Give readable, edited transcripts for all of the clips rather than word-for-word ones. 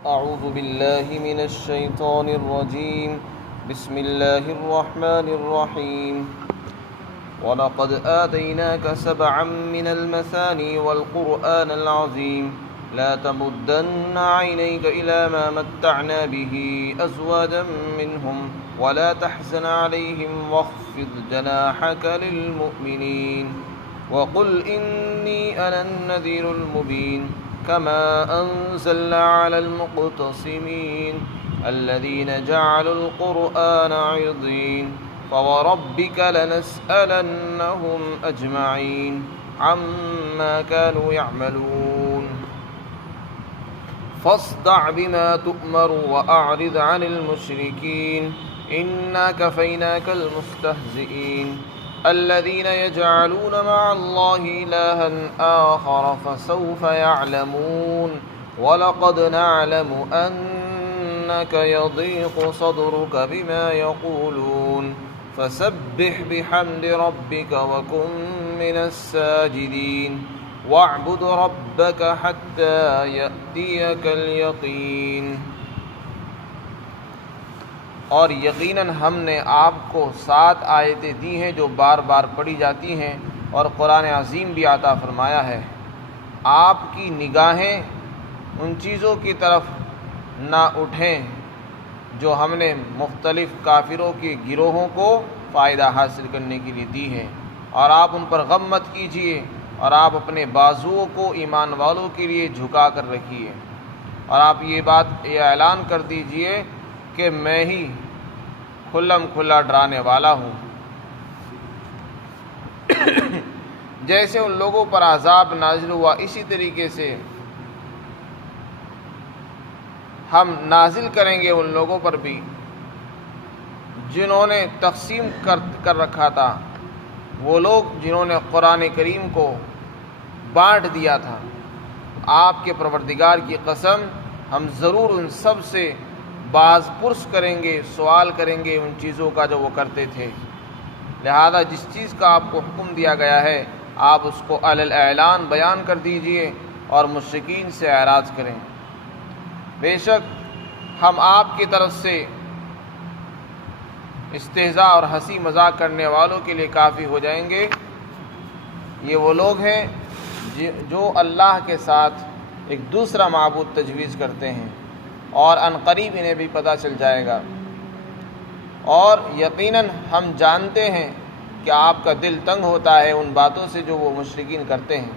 أعوذ بالله من الشيطان الرجيم. بسم الله الرحمن الرحيم. ولقد آتيناك سبعا من المثاني والقرآن العظيم. لا تمدن عينيك إلى ما متعنا به أزواجا منهم ولا تحزن عليهم واخفض جناحك للمؤمنين وقل إني أنا النذير المبين. كما أنزلنا على المقتصمين الذين جعلوا القرآن عضين. فوربك لنسألنهم أجمعين عما كانوا يعملون. فاصدع بما تؤمر وأعرض عن المشركين إنا كفيناك المستهزئين الذين يجعلون مع الله إلها آخر فسوف يعلمون. ولقد نعلم أنك يضيق صدرك بما يقولون فسبح بحمد ربك وكن من الساجدين واعبد ربك حتى يأتيك اليقين. اور یقیناً ہم نے آپ کو 7 آیتیں دی ہیں جو بار بار پڑھی جاتی ہیں اور قرآن عظیم بھی عطا فرمایا ہے. آپ کی نگاہیں ان چیزوں کی طرف نہ اٹھیں جو ہم نے مختلف کافروں کے گروہوں کو فائدہ حاصل کرنے کے لیے دی ہے، اور آپ ان پر غم مت کیجیے، اور آپ اپنے بازوؤں کو ایمان والوں کے لیے جھکا کر رکھیے، اور آپ یہ اعلان کر دیجئے کہ میں ہی کھلم کھلا ڈرانے والا ہوں. جیسے ان لوگوں پر عذاب نازل ہوا اسی طریقے سے ہم نازل کریں گے ان لوگوں پر بھی جنہوں نے تقسیم کر رکھا تھا، وہ لوگ جنہوں نے قرآن کریم کو بانٹ دیا تھا. آپ کے پروردگار کی قسم ہم ضرور ان سب سے باز پرس کریں گے، سوال کریں گے ان چیزوں کا جو وہ کرتے تھے. لہذا جس چیز کا آپ کو حکم دیا گیا ہے آپ اس کو علی الاعلان بیان کر دیجئے اور مشرکین سے اعراض کریں. بے شک ہم آپ کی طرف سے استہزاء اور ہنسی مذاق کرنے والوں کے لیے کافی ہو جائیں گے. یہ وہ لوگ ہیں جو اللہ کے ساتھ ایک دوسرا معبود تجویز کرتے ہیں، اور ان قریب انہیں بھی پتہ چل جائے گا. اور یقیناً ہم جانتے ہیں کہ آپ کا دل تنگ ہوتا ہے ان باتوں سے جو وہ مشرکین کرتے ہیں.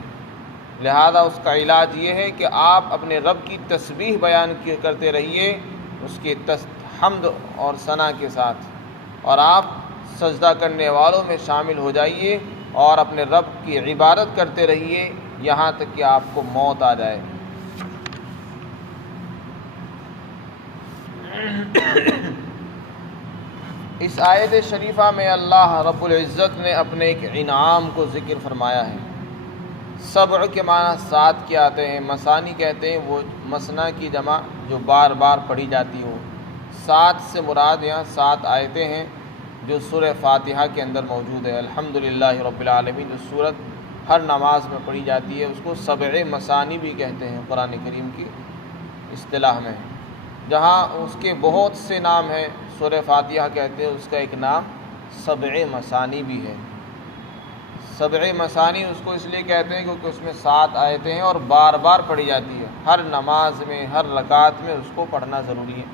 لہذا اس کا علاج یہ ہے کہ آپ اپنے رب کی تسبیح بیان کرتے رہیے اس کے حمد اور ثنا کے ساتھ، اور آپ سجدہ کرنے والوں میں شامل ہو جائیے اور اپنے رب کی عبادت کرتے رہیے یہاں تک کہ آپ کو موت آ جائے. اس آیت شریفہ میں اللہ رب العزت نے اپنے ایک انعام کو ذکر فرمایا ہے. سبع کے معنی 7 کے آتے ہیں، مثانی کہتے ہیں وہ مثنا کی جمع جو بار بار پڑھی جاتی ہو. 7 سے مراد یہاں 7 آیتیں ہیں جو سورہ فاتحہ کے اندر موجود ہے. الحمدللہ رب العالمین جو سورت ہر نماز میں پڑھی جاتی ہے اس کو سبع مثانی بھی کہتے ہیں قرآن کریم کی اصطلاح میں. جہاں اس کے بہت سے نام ہیں، سورہ فاتحہ کہتے ہیں اس کا ایک نام سبع مثانی بھی ہے. سبع مثانی اس کو اس لیے کہتے ہیں کیونکہ اس میں 7 آیتیں ہیں اور بار بار پڑھی جاتی ہے. ہر نماز میں ہر رکعت میں اس کو پڑھنا ضروری ہے.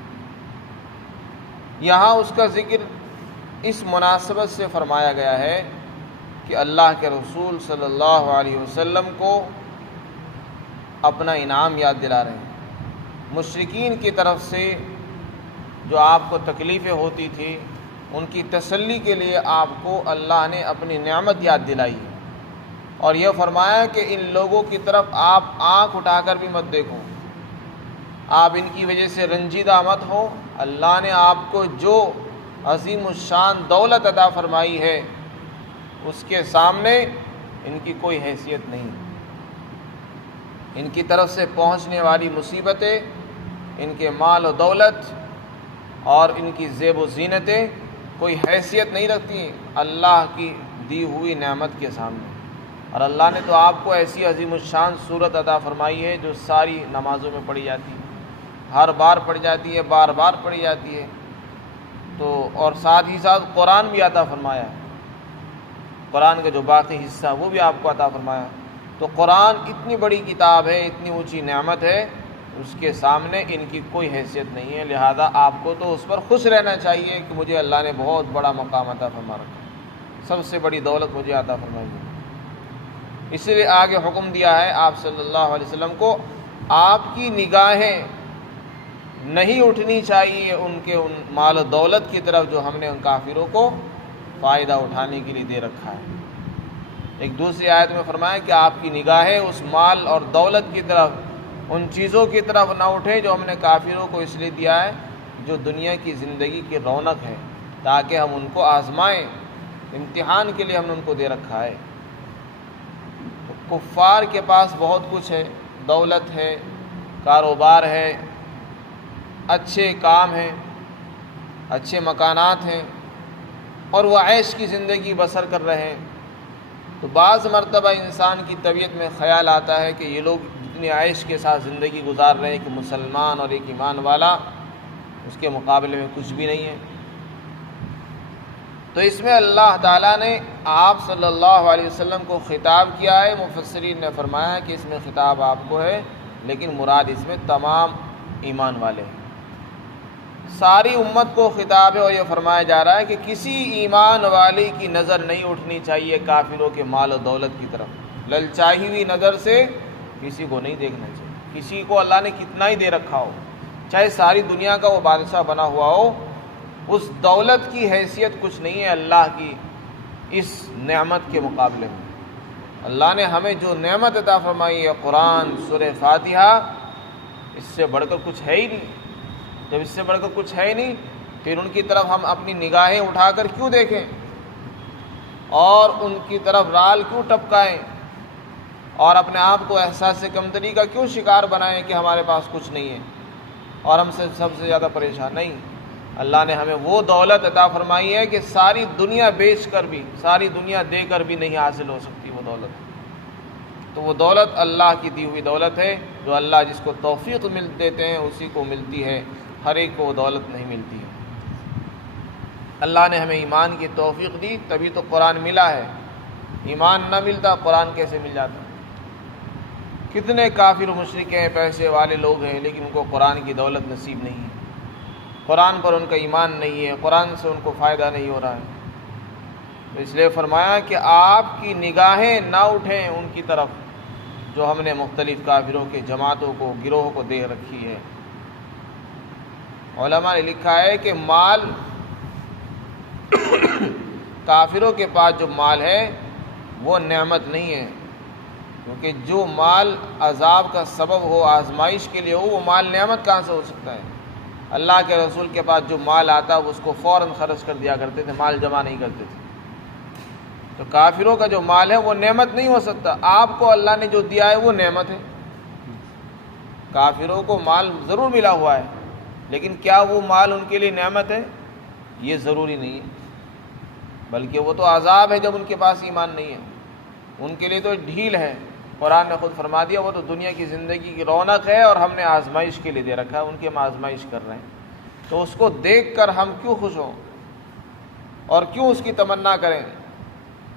یہاں اس کا ذکر اس مناسبت سے فرمایا گیا ہے کہ اللہ کے رسول صلی اللہ علیہ وسلم کو اپنا انعام یاد دلا رہے ہیں. مشرکین کی طرف سے جو آپ کو تکلیفیں ہوتی تھی ان کی تسلی کے لیے آپ کو اللہ نے اپنی نعمت یاد دلائی ہے، اور یہ فرمایا کہ ان لوگوں کی طرف آپ آنکھ اٹھا کر بھی مت دیکھو، آپ ان کی وجہ سے رنجیدہ مت ہو. اللہ نے آپ کو جو عظیم الشان دولت عطا فرمائی ہے اس کے سامنے ان کی کوئی حیثیت نہیں. ان کی طرف سے پہنچنے والی مصیبتیں، ان کے مال و دولت اور ان کی زیب و زینتیں کوئی حیثیت نہیں رکھتی اللہ کی دی ہوئی نعمت کے سامنے. اور اللہ نے تو آپ کو ایسی عظیم الشان صورت عطا فرمائی ہے جو ساری نمازوں میں پڑھی جاتی ہے. ہر بار پڑھی جاتی ہے، بار بار پڑھی جاتی ہے۔ تو اور ساتھ ہی ساتھ قرآن بھی عطا فرمایا ہے، قرآن کا جو باقی حصہ وہ بھی آپ کو عطا فرمایا۔ تو قرآن اتنی بڑی کتاب ہے، اتنی اونچی نعمت ہے، اس کے سامنے ان کی کوئی حیثیت نہیں ہے۔ لہذا آپ کو تو اس پر خوش رہنا چاہیے کہ مجھے اللہ نے بہت بڑا مقام عطا فرما رکھا ہے، سب سے بڑی دولت مجھے عطا فرمائی ہے۔ اسی لیے آگے حکم دیا ہے آپ صلی اللہ علیہ وسلم کو، آپ کی نگاہیں نہیں اٹھنی چاہیے ان کے ان مال و دولت کی طرف جو ہم نے ان کافروں کو فائدہ اٹھانے کے لیے دے رکھا ہے۔ ایک دوسری آیت میں فرمایا کہ آپ کی نگاہیں اس مال اور دولت کی طرف، ان چیزوں کی طرف نہ اٹھے جو ہم نے کافروں کو اس لیے دیا ہے، جو دنیا کی زندگی کی رونق ہے، تاکہ ہم ان کو آزمائیں، امتحان کے لیے ہم نے ان کو دے رکھا ہے۔ تو کفار کے پاس بہت کچھ ہے، دولت ہے، کاروبار ہے، اچھے کام ہیں، اچھے مکانات ہیں، اور وہ عیش کی زندگی بسر کر رہے ہیں۔ تو بعض مرتبہ انسان کی طبیعت میں خیال آتا ہے کہ یہ لوگ اتنے عیش کے ساتھ زندگی گزار رہے ہیں کہ مسلمان اور ایک ایمان والا اس کے مقابلے میں کچھ بھی نہیں ہے۔ تو اس میں اللہ تعالیٰ نے آپ صلی اللہ علیہ وسلم کو خطاب کیا ہے۔ مفسرین نے فرمایا کہ اس میں خطاب آپ کو ہے، لیکن مراد اس میں تمام ایمان والے ہیں، ساری امت کو خطاب ہے، اور یہ فرمایا جا رہا ہے کہ کسی ایمان والی کی نظر نہیں اٹھنی چاہیے کافروں کے مال و دولت کی طرف، للچائی ہوئی نظر سے کسی کو نہیں دیکھنا چاہیے۔ کسی کو اللہ نے کتنا ہی دے رکھا ہو، چاہے ساری دنیا کا وہ بادشاہ بنا ہوا ہو، اس دولت کی حیثیت کچھ نہیں ہے اللہ کی اس نعمت کے مقابلے میں۔ اللہ نے ہمیں جو نعمت عطا فرمائی ہے، قرآن، سورہ فاتحہ، اس سے بڑھ کر کچھ ہے ہی نہیں۔ جب اس سے بڑھ کر کچھ ہے ہی نہیں، پھر ان کی طرف ہم اپنی نگاہیں اٹھا کر کیوں دیکھیں اور ان کی طرف رال کیوں ٹپکائیں اور اپنے آپ کو احساس کمتری کا کیوں شکار بنائیں کہ ہمارے پاس کچھ نہیں ہے اور ہم سے سب سے زیادہ پریشان نہیں۔ اللہ نے ہمیں وہ دولت عطا فرمائی ہے کہ ساری دنیا بیچ کر بھی، ساری دنیا دے کر بھی نہیں حاصل ہو سکتی وہ دولت۔ تو وہ دولت اللہ کی دی ہوئی دولت ہے، جو اللہ جس کو توفیق دیتے ہیں اسی کو ملتی ہے، ہر ایک کو وہ دولت نہیں ملتی ہے۔ اللہ نے ہمیں ایمان کی توفیق دی، تبھی تو قرآن ملا ہے۔ ایمان نہ ملتا قرآن کیسے مل جاتا؟ کتنے کافر و مشرک ہیں، پیسے والے لوگ ہیں، لیکن ان کو قرآن کی دولت نصیب نہیں ہے، قرآن پر ان کا ایمان نہیں ہے، قرآن سے ان کو فائدہ نہیں ہو رہا ہے۔ تو اس لیے فرمایا کہ آپ کی نگاہیں نہ اٹھیں ان کی طرف جو ہم نے مختلف کافروں کے جماعتوں کو، گروہوں کو دے رکھی ہے۔ علماء نے لکھا ہے کہ مال کافروں کے پاس جو مال ہے وہ نعمت نہیں ہے، کیونکہ جو مال عذاب کا سبب ہو، آزمائش کے لیے ہو، وہ مال نعمت کہاں سے ہو سکتا ہے؟ اللہ کے رسول کے پاس جو مال آتا وہ اس کو فوراً خرچ کر دیا کرتے تھے، مال جمع نہیں کرتے تھے۔ تو کافروں کا جو مال ہے وہ نعمت نہیں ہو سکتا۔ آپ کو اللہ نے جو دیا ہے وہ نعمت ہے۔ کافروں کو مال ضرور ملا ہوا ہے، لیکن کیا وہ مال ان کے لیے نعمت ہے؟ یہ ضروری نہیں ہے، بلکہ وہ تو عذاب ہے جب ان کے پاس ایمان نہیں ہے، ان کے لیے تو ڈھیل ہے۔ قرآن نے خود فرما دیا وہ تو دنیا کی زندگی کی رونق ہے اور ہم نے آزمائش کے لیے دے رکھا ہے، ان کی ہم آزمائش کر رہے ہیں۔ تو اس کو دیکھ کر ہم کیوں خوش ہوں اور کیوں اس کی تمنا کریں؟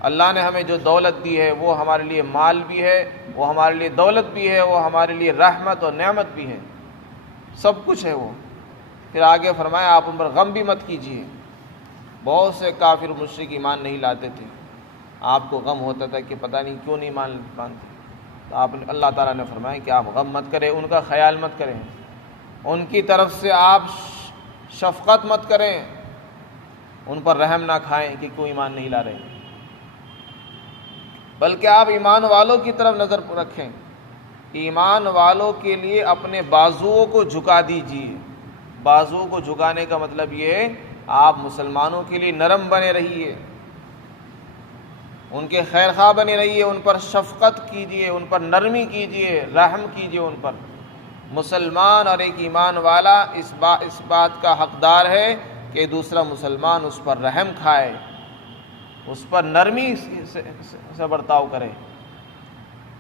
اللہ نے ہمیں جو دولت دی ہے وہ ہمارے لیے مال بھی ہے، وہ ہمارے لیے دولت بھی ہے، وہ ہمارے لیے رحمت اور نعمت بھی ہے، سب کچھ ہے وہ۔ پھر آگے فرمایا آپ ان پر غم بھی مت کیجیے۔ بہت سے کافر مشرک ایمان نہیں لاتے تھے، آپ کو غم ہوتا تھا کہ پتہ نہیں کیوں نہیں مانتے، تو اللہ تعالیٰ نے فرمایا کہ آپ غم مت کریں، ان کا خیال مت کریں، ان کی طرف سے آپ شفقت مت کریں، ان پر رحم نہ کھائیں کہ کیوں ایمان نہیں لا رہے، بلکہ آپ ایمان والوں کی طرف نظر رکھیں۔ ایمان والوں کے لیے اپنے بازوؤں کو جھکا دیجیے۔ بازوؤں کو جھکانے کا مطلب یہ ہے آپ مسلمانوں کے لیے نرم بنے رہیے، ان کے خیر خواہ بنے رہیے، ان پر شفقت کیجیے، ان پر نرمی کیجیے، رحم کیجیے ان پر۔ مسلمان اور ایک ایمان والا اس بات کا حقدار ہے کہ دوسرا مسلمان اس پر رحم کھائے، اس پر نرمی سے برتاؤ کرے۔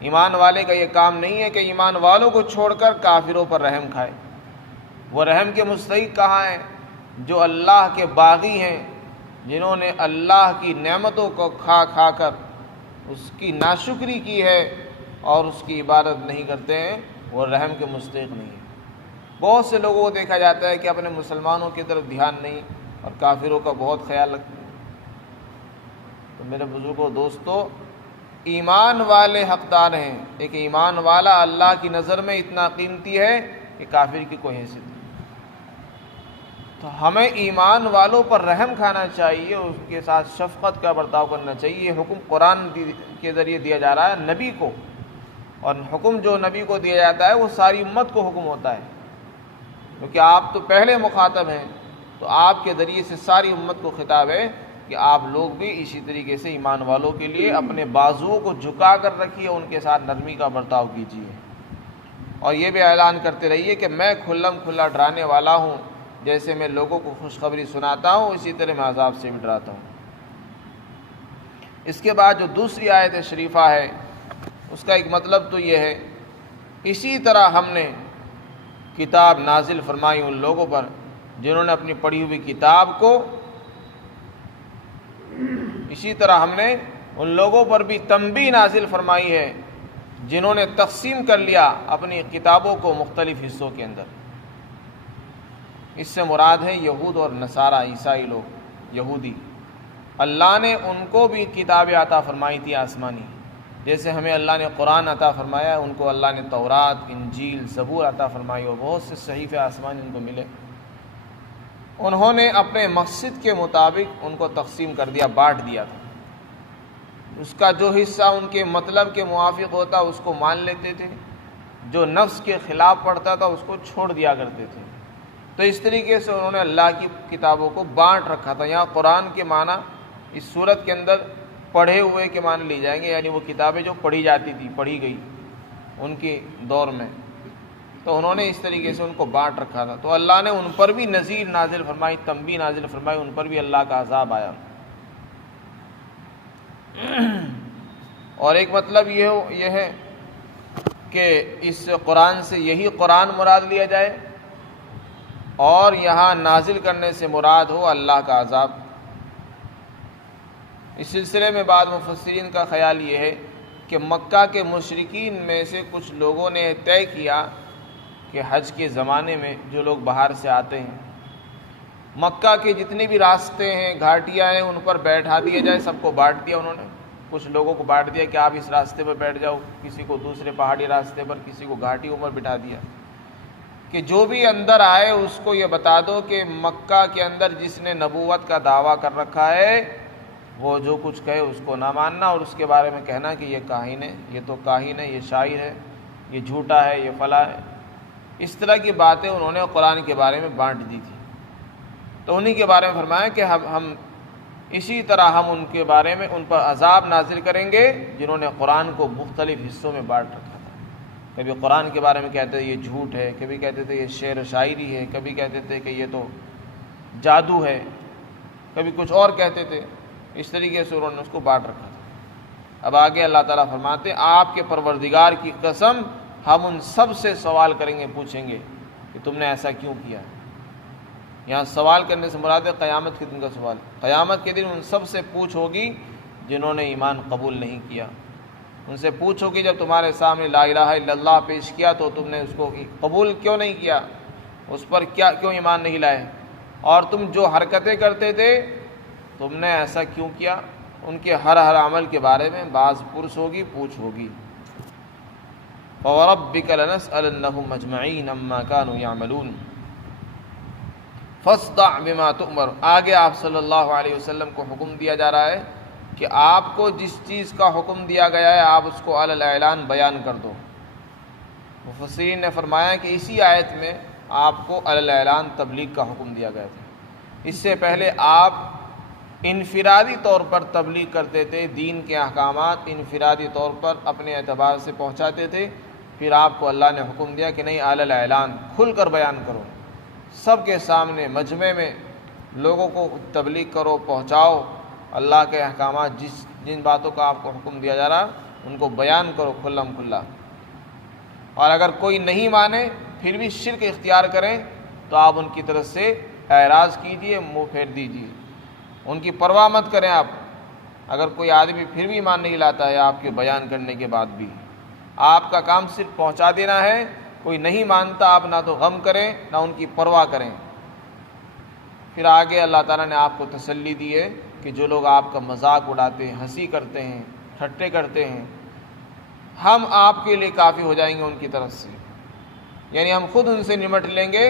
ایمان والے کا یہ کام نہیں ہے کہ ایمان والوں کو چھوڑ کر کافروں پر رحم کھائے۔ وہ رحم کے مستحق کہاں ہیں؟ جو اللہ کے باغی ہیں، جنہوں نے اللہ کی نعمتوں کو کھا کھا کر اس کی ناشکری کی ہے اور اس کی عبادت نہیں کرتے ہیں، وہ رحم کے مستحق نہیں ہیں۔ بہت سے لوگوں کو دیکھا جاتا ہے کہ اپنے مسلمانوں کی طرف دھیان نہیں اور کافروں کا بہت خیال رکھتے ہیں۔ تو میرے بزرگوں، دوستو، ایمان والے حقدار ہیں۔ ایک ایمان والا اللہ کی نظر میں اتنا قیمتی ہے کہ کافر کی کوئی حیثیت نہیں۔ تو ہمیں ایمان والوں پر رحم کھانا چاہیے، اس کے ساتھ شفقت کا برتاؤ کرنا چاہیے۔ یہ حکم قرآن کے ذریعے دیا جا رہا ہے نبی کو، اور حکم جو نبی کو دیا جاتا ہے وہ ساری امت کو حکم ہوتا ہے، کیونکہ آپ تو پہلے مخاطب ہیں، تو آپ کے ذریعے سے ساری امت کو خطاب ہے کہ آپ لوگ بھی اسی طریقے سے ایمان والوں کے لیے اپنے بازوؤں کو جھکا کر رکھیے، ان کے ساتھ نرمی کا برتاؤ کیجیے، اور یہ بھی اعلان کرتے رہیے کہ میں کھلم کھلا ڈرانے والا ہوں، جیسے میں لوگوں کو خوشخبری سناتا ہوں اسی طرح میں عذاب سے بھی ڈراتا ہوں۔ اس کے بعد جو دوسری آیت شریفہ ہے اس کا ایک مطلب تو یہ ہے، اسی طرح ہم نے کتاب نازل فرمائی ان لوگوں پر جنہوں نے اپنی پڑھی ہوئی کتاب کو، اسی طرح ہم نے ان لوگوں پر بھی تنبیہ نازل فرمائی ہے جنہوں نے تقسیم کر لیا اپنی کتابوں کو مختلف حصوں کے اندر۔ اس سے مراد ہے یہود اور نصارہ، عیسائی لوگ، یہودی۔ اللہ نے ان کو بھی کتابیں عطا فرمائی تھی آسمانی، جیسے ہمیں اللہ نے قرآن عطا فرمایا، ان کو اللہ نے تورات، انجیل، زبور عطا فرمائی اور بہت سے صحیفے آسمانی ان کو ملے۔ انہوں نے اپنے مقصد کے مطابق ان کو تقسیم کر دیا، بانٹ دیا تھا۔ اس کا جو حصہ ان کے مطلب کے موافق ہوتا اس کو مان لیتے تھے، جو نفس کے خلاف پڑتا تھا اس کو چھوڑ دیا کرتے تھے۔ تو اس طریقے سے انہوں نے اللہ کی کتابوں کو بانٹ رکھا تھا۔ یہاں قرآن کے معنی اس صورت کے اندر پڑھے ہوئے کے معنی لی جائیں گے، یعنی وہ کتابیں جو پڑھی جاتی تھی، پڑھی گئی ان کے دور میں، تو انہوں نے اس طریقے سے ان کو بانٹ رکھا تھا۔ تو اللہ نے ان پر بھی نذیر نازل فرمائی، تنبیہ نازل فرمائی، ان پر بھی اللہ کا عذاب آیا۔ اور ایک مطلب یہ ہے کہ اس قرآن سے یہی قرآن مراد لیا جائے، اور یہاں نازل کرنے سے مراد ہو اللہ کا عذاب۔ اس سلسلے میں بعض مفسرین کا خیال یہ ہے کہ مکہ کے مشرکین میں سے کچھ لوگوں نے طے کیا کہ حج کے زمانے میں جو لوگ باہر سے آتے ہیں، مکہ کے جتنے بھی راستے ہیں، گھاٹیاں ہیں، ان پر بیٹھا دیا جائے۔ سب کو بانٹ دیا انہوں نے، کچھ لوگوں کو بانٹ دیا کہ آپ اس راستے پر بیٹھ جاؤ، کسی کو دوسرے پہاڑی راستے پر، کسی کو گھاٹیوں پر بٹھا دیا کہ جو بھی اندر آئے اس کو یہ بتا دو کہ مکہ کے اندر جس نے نبوت کا دعویٰ کر رکھا ہے وہ جو کچھ کہے اس کو نہ ماننا، اور اس کے بارے میں کہنا کہ یہ کاہن ہے، یہ تو کاہن ہے، یہ شاعر ہے، یہ جھوٹا ہے، یہ فلاں ہے۔ اس طرح کی باتیں انہوں نے قرآن کے بارے میں بانٹ دی تھی۔ تو انہی کے بارے میں فرمایا کہ ہم اسی طرح ہم ان کے بارے میں ان پر عذاب نازل کریں گے جنہوں نے قرآن کو مختلف حصوں میں بانٹ رکھا تھا۔ کبھی قرآن کے بارے میں کہتے تھے یہ جھوٹ ہے، کبھی کہتے تھے یہ شعر و شاعری ہے، کبھی کہتے تھے کہ یہ تو جادو ہے، کبھی کچھ اور کہتے تھے۔ اس طریقے سے انہوں نے اس کو بانٹ رکھا تھا۔ اب آگے اللہ تعالیٰ فرماتے ہیں آپ کے پروردگار کی قسم ہم ان سب سے سوال کریں گے، پوچھیں گے کہ تم نے ایسا کیوں کیا۔ یہاں سوال کرنے سے مراد ہے قیامت کے دن کا سوال۔ قیامت کے دن ان سب سے پوچھ ہوگی جنہوں نے ایمان قبول نہیں کیا، ان سے پوچھ ہوگی جب تمہارے سامنے لا الہ الا اللہ پیش کیا تو تم نے اس کو قبول کیوں نہیں کیا، اس پر کیوں ایمان نہیں لائے، اور تم جو حرکتیں کرتے تھے تم نے ایسا کیوں کیا۔ ان کے ہر عمل کے بارے میں بعض پرس ہوگی، پوچھ ہوگی۔ فَوَرَبِّكَ لَنَسْأَلَنَّهُمْ أَجْمَعِينَ عَمَّا كَانُوا يَعْمَلُونَ فَاصْدَعْ بِمَا تُؤْمَرُ۔ آگے آپ صلی اللہ علیہ وسلم کو حکم دیا جا رہا ہے کہ آپ کو جس چیز کا حکم دیا گیا ہے آپ اس کو علی الاعلان بیان کر دو۔ مفسرین نے فرمایا کہ اسی آیت میں آپ کو علی الاعلان تبلیغ کا حکم دیا گیا تھا۔ اس سے پہلے آپ انفرادی طور پر تبلیغ کرتے تھے، دین کے احکامات انفرادی طور پر اپنے اعتبار سے پہنچاتے تھے، پھر آپ کو اللہ نے حکم دیا کہ نہیں، علی الاعلان، کھل کر بیان کرو، سب کے سامنے مجمع میں لوگوں کو تبلیغ کرو، پہنچاؤ اللہ کے احکامات، جن باتوں کا آپ کو حکم دیا جا رہا ان کو بیان کرو کھلم کھلا۔ اور اگر کوئی نہیں مانے پھر بھی شرک اختیار کریں تو آپ ان کی طرف سے اعراض کیجیے، منہ پھیر دیجیے، ان کی پرواہ مت کریں آپ۔ اگر کوئی آدمی پھر بھی ایمان نہیں لاتا ہے آپ کے بیان کرنے کے بعد بھی، آپ کا کام صرف پہنچا دینا ہے۔ کوئی نہیں مانتا، آپ نہ تو غم کریں نہ ان کی پرواہ کریں۔ پھر آگے اللہ تعالیٰ نے آپ کو تسلی دی ہے کہ جو لوگ آپ کا مذاق اڑاتے ہیں، ہنسی کرتے ہیں، ٹھٹے کرتے ہیں، ہم آپ کے لیے کافی ہو جائیں گے ان کی طرف سے، یعنی ہم خود ان سے نمٹ لیں گے،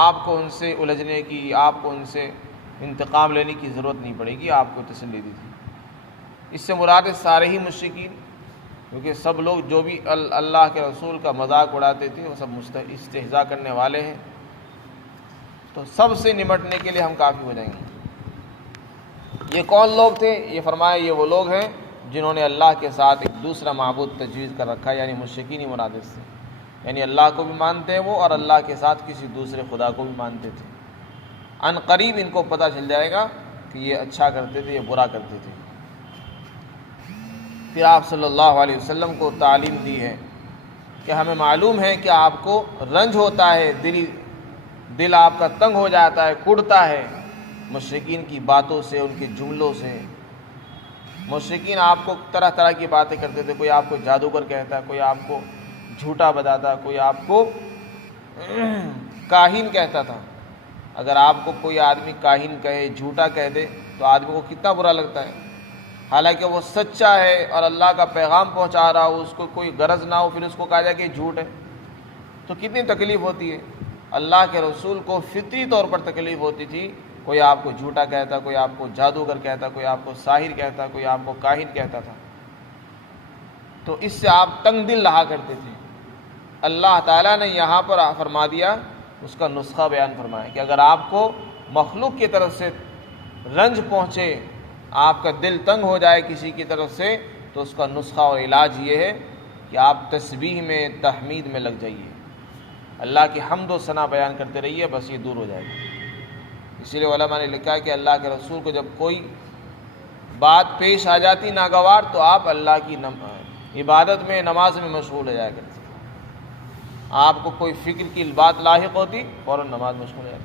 آپ کو ان سے الجھنے کی، آپ کو ان سے انتقام لینے کی ضرورت نہیں پڑے گی۔ آپ کو تسلی دی تھی۔ اس سے مراد سارے ہی مشرکین، کیونکہ سب لوگ جو بھی اللہ کے رسول کا مذاق اڑاتے تھے وہ سب استہزاء کرنے والے ہیں، تو سب سے نمٹنے کے لیے ہم کافی ہو جائیں گے۔ یہ کون لوگ تھے؟ یہ فرمایا یہ وہ لوگ ہیں جنہوں نے اللہ کے ساتھ ایک دوسرا معبود تجویز کر رکھا، یعنی مشرکین ہی مراد اس سے، یعنی اللہ کو بھی مانتے ہیں وہ، اور اللہ کے ساتھ کسی دوسرے خدا کو بھی مانتے تھے۔ ان قریب ان کو پتہ چل جائے گا کہ یہ اچھا کرتے تھے، یہ برا کرتے تھے۔ پھر آپ صلی اللہ علیہ وسلم کو تعلیم دی ہے کہ ہمیں معلوم ہے کہ آپ کو رنج ہوتا ہے، دل آپ کا تنگ ہو جاتا ہے، کڑتا ہے مشرکین کی باتوں سے، ان کے جملوں سے۔ مشرکین آپ کو طرح طرح کی باتیں کرتے تھے، کوئی آپ کو جادوگر کہتا ہے، کوئی آپ کو جھوٹا بتاتا، کوئی آپ کو کاہن کہتا تھا۔ اگر آپ کو کوئی آدمی کاہن کہے، جھوٹا کہہ دے تو آدمی کو کتنا برا لگتا ہے، حالانکہ وہ سچا ہے اور اللہ کا پیغام پہنچا رہا ہو، اس کو کوئی غرض نہ ہو، پھر اس کو کہا جائے کہ جھوٹ ہے، تو کتنی تکلیف ہوتی ہے۔ اللہ کے رسول کو فطری طور پر تکلیف ہوتی تھی، کوئی آپ کو جھوٹا کہتا، کوئی آپ کو جادوگر کہتا، کوئی آپ کو ساحر کہتا، کوئی آپ کو کاہن کہتا تھا، تو اس سے آپ تنگ دل رہا کرتے تھے۔ اللہ تعالیٰ نے یہاں پر فرما دیا، اس کا نسخہ بیان فرمایا کہ اگر آپ کو مخلوق کی طرف سے رنج پہنچے، آپ کا دل تنگ ہو جائے کسی کی طرف سے، تو اس کا نسخہ اور علاج یہ ہے کہ آپ تسبیح میں، تحمید میں لگ جائیے، اللہ کی حمد و ثنا بیان کرتے رہیے، بس یہ دور ہو جائے گا۔ اسی لیے علماء نے لکھا ہے کہ اللہ کے رسول کو جب کوئی بات پیش آ جاتی ناگوار، تو آپ اللہ کی عبادت میں، نماز میں مشغول ہو جایا کرتے۔ آپ کو کوئی فکر کی بات لاحق ہوتی، فوراً نماز مشغول ہو جاتی۔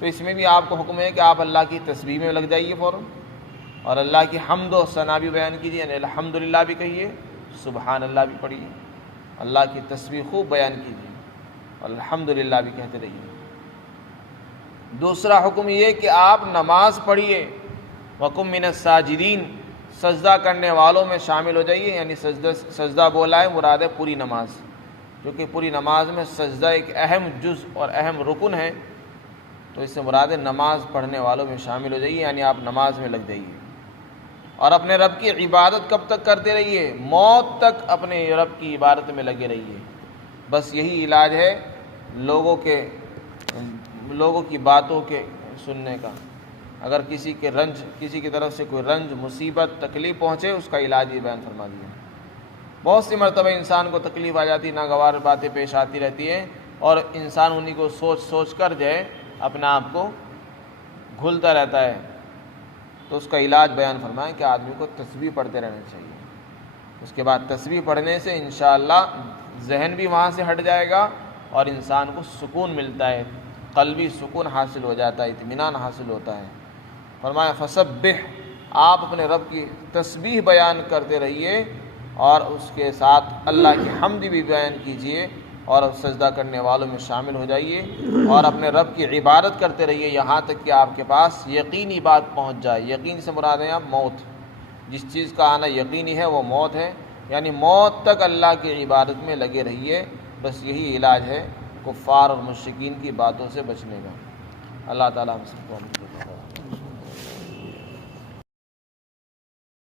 تو اس میں بھی آپ کو حکم ہے کہ آپ اللہ کی تسبیح میں لگ جائیے فوراً، اور اللہ کی حمد و ثنا بھی بیان کیجیے، یعنی الحمدللہ بھی کہیے، سبحان اللہ بھی پڑھیے، اللہ کی تسبیح خوب بیان کیجیے، اور الحمدللہ بھی کہتے رہیے۔ دوسرا حکم یہ کہ آپ نماز پڑھیے، وَقُم مِّنَ الساجدین، سجدہ کرنے والوں میں شامل ہو جائیے، یعنی سجدہ بولا ہے مراد ہے پوری نماز، کیونکہ پوری نماز میں سجدہ ایک اہم جز اور اہم رکن ہے، تو اس سے مراد ہے نماز پڑھنے والوں میں شامل ہو جائیے، یعنی آپ نماز میں لگ جائیے۔ اور اپنے رب کی عبادت کب تک کرتے رہیے؟ موت تک اپنے رب کی عبادت میں لگے رہیے، بس یہی علاج ہے لوگوں کی باتوں کے سننے کا۔ اگر کسی کی طرف سے کوئی رنج، مصیبت، تکلیف پہنچے، اس کا علاج یہ بیان فرما دیا۔ بہت سی مرتبہ انسان کو تکلیف آ جاتی، ناگوار باتیں پیش آتی رہتی ہیں، اور انسان انہی کو سوچ سوچ کر جو ہے اپنے آپ کو گھلتا رہتا ہے، تو اس کا علاج بیان فرمائیں کہ آدمی کو تسبیح پڑھتے رہنا چاہیے۔ اس کے بعد تسبیح پڑھنے سے انشاءاللہ ذہن بھی وہاں سے ہٹ جائے گا، اور انسان کو سکون ملتا ہے، قلبی سکون حاصل ہو جاتا ہے، اطمینان حاصل ہوتا ہے۔ فرمایا فسبح، آپ اپنے رب کی تسبیح بیان کرتے رہیے، اور اس کے ساتھ اللہ کی حمد بھی بیان کیجیے، اور سجدہ کرنے والوں میں شامل ہو جائیے، اور اپنے رب کی عبادت کرتے رہیے یہاں تک کہ آپ کے پاس یقینی بات پہنچ جائے۔ یقین سے مراد ہے آپ موت، جس چیز کا آنا یقینی ہے وہ موت ہے، یعنی موت تک اللہ کی عبادت میں لگے رہیے، بس یہی علاج ہے کفار اور مشرکین کی باتوں سے بچنے کا۔ اللہ تعالیٰ ہم سب کو